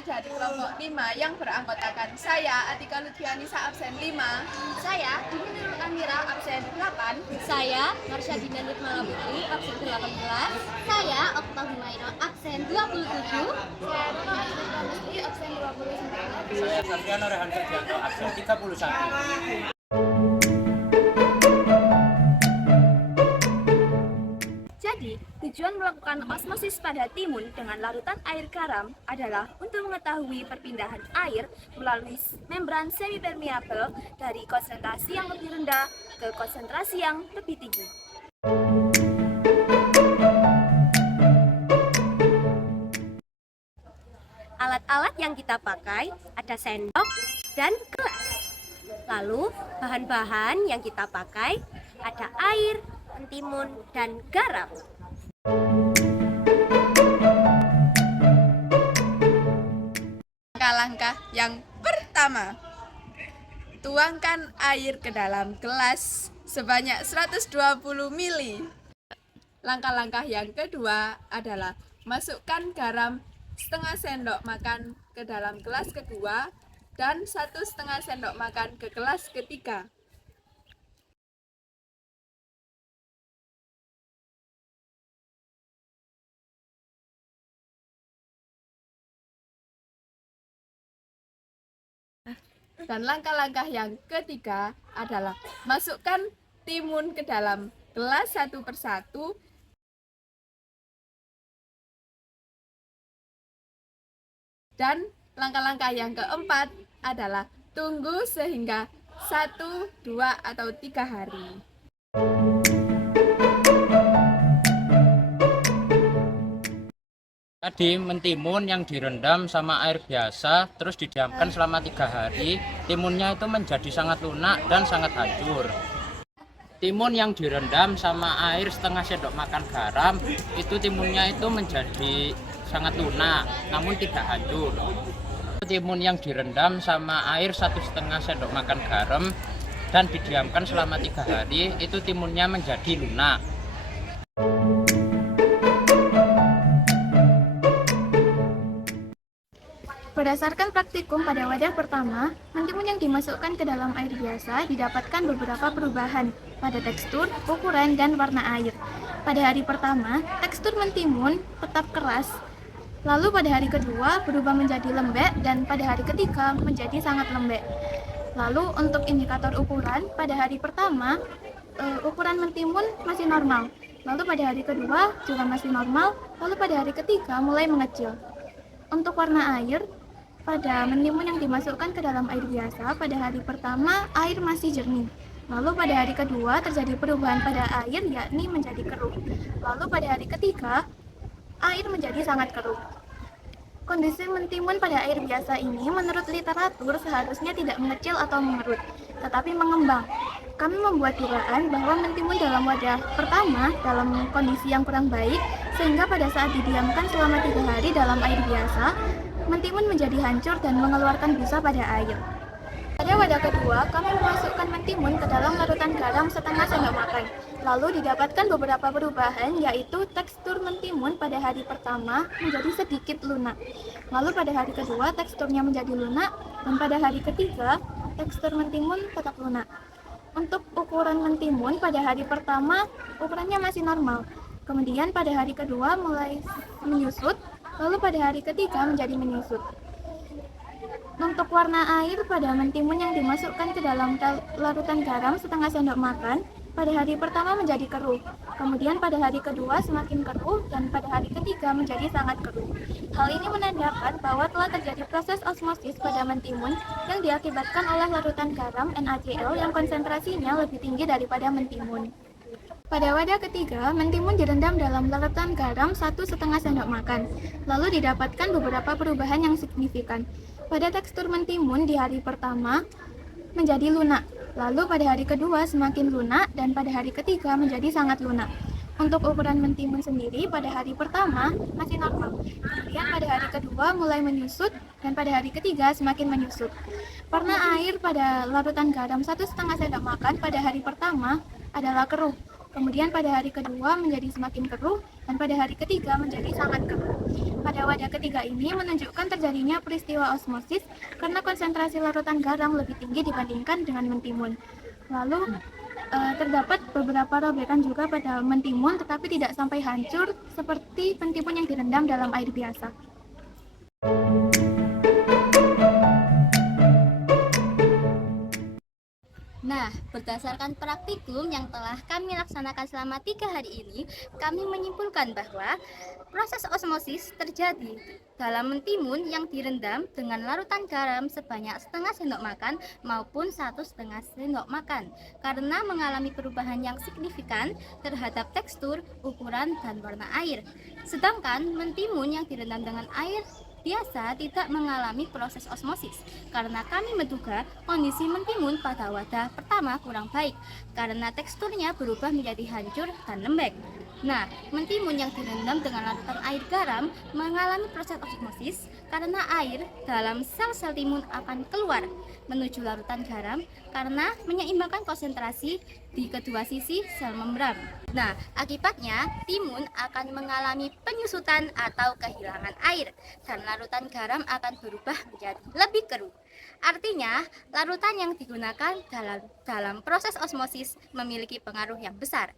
dari kelompok 5 yang beranggotakan saya, Atika Lutfianisa, absen 5. Saya, Dini Nurul Amira, absen 8. Saya, Marsha Dina Nurmala Putri, absen 18. Saya, Okta Humaira, absen 27. Saya, Nurul Asmita Musti, absen 29. Saya Satriano Rehan Sugianto, absen 31. Jadi, tujuan melakukan osmosis pada timun dengan larutan air garam adalah untuk mengetahui perpindahan air melalui membran semi-permeable dari konsentrasi yang lebih rendah ke konsentrasi yang lebih tinggi. Alat-alat yang kita pakai ada sendok dan gelas. Lalu, bahan-bahan yang kita pakai ada air, mentimun, dan garam. Langkah-langkah yang pertama, tuangkan air ke dalam gelas sebanyak 120 ml. Langkah-langkah yang kedua adalah masukkan garam setengah sendok makan ke dalam gelas kedua dan 1,5 sendok makan ke gelas ketiga. Dan langkah-langkah yang ketiga adalah masukkan timun ke dalam gelas satu persatu. Dan langkah-langkah yang keempat adalah tunggu sehingga 1, 2, atau 3 hari. Tadi mentimun yang direndam sama air biasa terus didiamkan selama 3 hari, timunnya itu menjadi sangat lunak dan sangat hancur. Timun yang direndam sama air setengah sendok makan garam, itu timunnya itu menjadi sangat lunak namun tidak hancur. Timun yang direndam sama air 1,5 sendok makan garam dan didiamkan selama 3 hari, itu timunnya menjadi lunak. Berdasarkan praktikum pada wadah pertama, mentimun yang dimasukkan ke dalam air biasa didapatkan beberapa perubahan pada tekstur, ukuran, dan warna air. Pada hari pertama, tekstur mentimun tetap keras, lalu pada hari kedua berubah menjadi lembek, dan pada hari ketiga menjadi sangat lembek. Lalu untuk indikator ukuran, pada hari pertama, ukuran mentimun masih normal, lalu pada hari kedua juga masih normal, lalu pada hari ketiga mulai mengecil. Untuk warna air, pada mentimun yang dimasukkan ke dalam air biasa, pada hari pertama air masih jernih. Lalu pada hari kedua terjadi perubahan pada air, yakni menjadi keruh. Lalu pada hari ketiga, air menjadi sangat keruh. Kondisi mentimun pada air biasa ini menurut literatur seharusnya tidak mengecil atau mengerut, tetapi mengembang. Kami membuat dugaan bahwa mentimun dalam wadah pertama dalam kondisi yang kurang baik, sehingga pada saat didiamkan selama 3 hari dalam air biasa, mentimun menjadi hancur dan mengeluarkan busa pada air. Pada wadah kedua, kami memasukkan mentimun ke dalam larutan garam setengah sendok makan. Lalu didapatkan beberapa perubahan, yaitu tekstur mentimun pada hari pertama menjadi sedikit lunak. Lalu pada hari kedua teksturnya menjadi lunak, dan pada hari ketiga tekstur mentimun tetap lunak. Untuk ukuran mentimun pada hari pertama ukurannya masih normal. Kemudian pada hari kedua mulai menyusut, lalu pada hari ketiga menjadi menyusut. Untuk warna air pada mentimun yang dimasukkan ke dalam larutan garam setengah sendok makan, pada hari pertama menjadi keruh, kemudian pada hari kedua semakin keruh, dan pada hari ketiga menjadi sangat keruh. Hal ini menandakan bahwa telah terjadi proses osmosis pada mentimun yang diakibatkan oleh larutan garam NaCl yang konsentrasinya lebih tinggi daripada mentimun. Pada wadah ketiga, mentimun direndam dalam larutan garam 1,5 sendok makan, lalu didapatkan beberapa perubahan yang signifikan. Pada tekstur mentimun di hari pertama menjadi lunak, lalu pada hari kedua semakin lunak, dan pada hari ketiga menjadi sangat lunak. Untuk ukuran mentimun sendiri pada hari pertama masih normal, kemudian pada hari kedua mulai menyusut, dan pada hari ketiga semakin menyusut. Warna air pada larutan garam 1,5 sendok makan pada hari pertama adalah keruh, kemudian pada hari kedua menjadi semakin keruh, dan pada hari ketiga menjadi sangat keruh. Pada wadah ketiga ini menunjukkan terjadinya peristiwa osmosis karena konsentrasi larutan garam lebih tinggi dibandingkan dengan mentimun. Lalu terdapat beberapa robekan juga pada mentimun, tetapi tidak sampai hancur seperti mentimun yang direndam dalam air biasa. Nah, berdasarkan praktikum yang telah kami laksanakan selama 3 hari ini, kami menyimpulkan bahwa proses osmosis terjadi dalam mentimun yang direndam dengan larutan garam sebanyak setengah sendok makan maupun 1,5 sendok makan karena mengalami perubahan yang signifikan terhadap tekstur, ukuran, dan warna air. Sedangkan mentimun yang direndam dengan air biasa tidak mengalami proses osmosis karena kami menduga kondisi mentimun pada wadah pertama kurang baik karena teksturnya berubah menjadi hancur dan lembek. Nah, mentimun yang direndam dengan larutan air garam mengalami proses osmosis karena air dalam sel-sel timun akan keluar menuju larutan garam karena menyeimbangkan konsentrasi di kedua sisi sel membran. Nah, akibatnya timun akan mengalami penyusutan atau kehilangan air dan larutan garam akan berubah menjadi lebih keruh. Artinya, larutan yang digunakan dalam proses osmosis memiliki pengaruh yang besar.